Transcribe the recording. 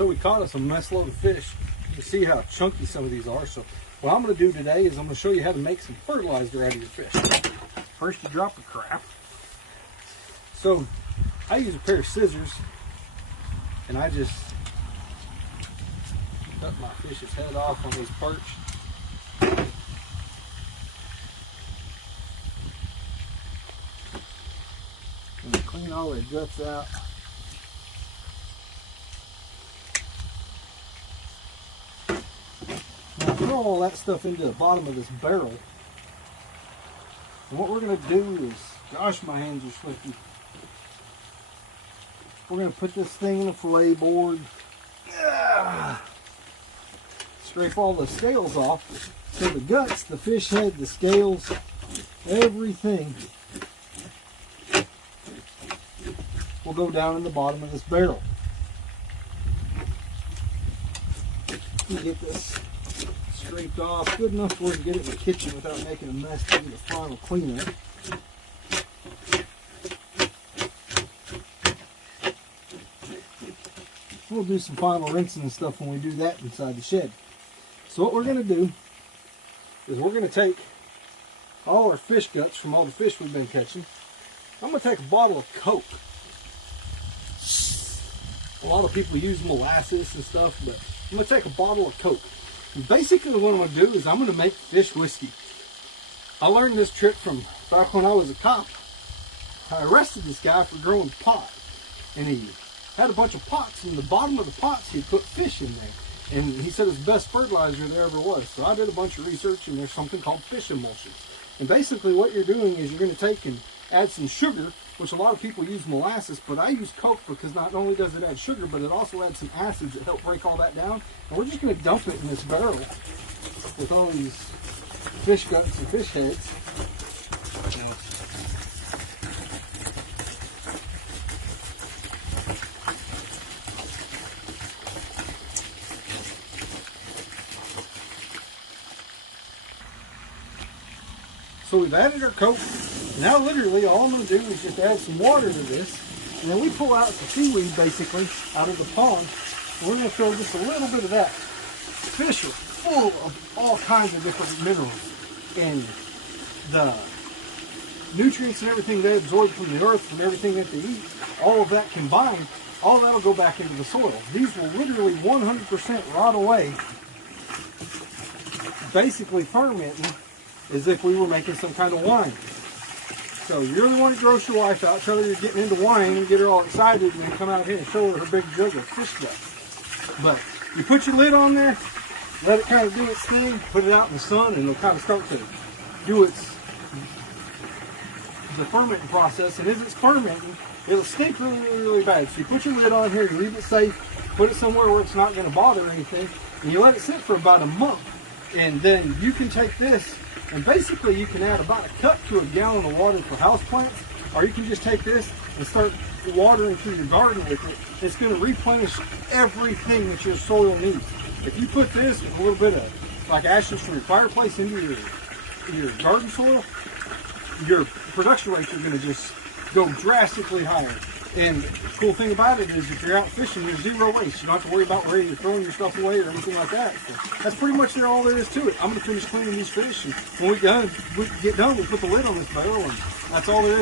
So we caught us a mess load of fish. You can see how chunky some of these are. So what I'm going to do today is I'm going to show you how to make some fertilizer out of your fish. First, you drop the crap. So I use a pair of scissors, and I just cut my fish's head off on these perch. And clean all their guts out. Now throw all that stuff into the bottom of this barrel. And what we're going to do is, gosh, my hands are slippy. We're going to put this thing in a fillet board. Scrape all the scales off. So the guts, the fish head, the scales, everything will go down in the bottom of this barrel. You get this scraped off good enough where we can get it in the kitchen without making a mess to do the final cleanup. We'll do some final rinsing and stuff when we do that inside the shed. So what we're going to do is we're going to take all our fish guts from all the fish we've been catching. I'm going to take a bottle of Coke. A lot of people use molasses and stuff, but I'm going to take a bottle of Coke. And basically what I'm going to do is I'm going to make fish whiskey. I learned this trick from back when I was a cop. I arrested this guy for growing pot, and he had a bunch of pots, and in the bottom of the pots he put fish in there, and he said it was the best fertilizer there ever was. So I did a bunch of research, and there's something called fish emulsions. And basically what you're doing is you're going to take and add some sugar, which a lot of people use molasses, but I use Coke because not only does it add sugar, but it also adds some acids that help break all that down. And we're just going to dump it in this barrel with all these fish guts and fish heads. So we've added our Coke. Now literally all I'm going to do is just add some water to this. And then we pull out the seaweed basically out of the pond. We're going to throw just a little bit of that. Fish are full of all kinds of different minerals. And the nutrients and everything they absorb from the earth, from everything that they eat, all of that combined, all that will go back into the soil. These will literally 100% rot away, basically fermenting as if we were making some kind of wine. So you really want to gross your wife out, tell her you're getting into wine and get her all excited, and then come out here and show her big jug of fish guts. But you put your lid on there, let it kind of do its thing, put it out in the sun, and it'll kind of start to do the fermenting process. And as it's fermenting, it'll stink really, really, really bad. So you put your lid on here, you leave it safe, put it somewhere where it's not going to bother anything, and you let it sit for about a month. And then you can take this, and basically you can add about a cup to a gallon of water for houseplants, or you can just take this and start watering through your garden with it. It's going to replenish everything that your soil needs. If you put this with a little bit of like ashes from your fireplace into your garden soil, your production rates are going to just go drastically higher. And the cool thing about it is if you're out fishing, there's zero waste. You don't have to worry about where you're throwing your stuff away or anything like that. So that's pretty much all there is to it. I'm going to finish cleaning these fish, and when we get done, we put the lid on this barrel, and that's all there is.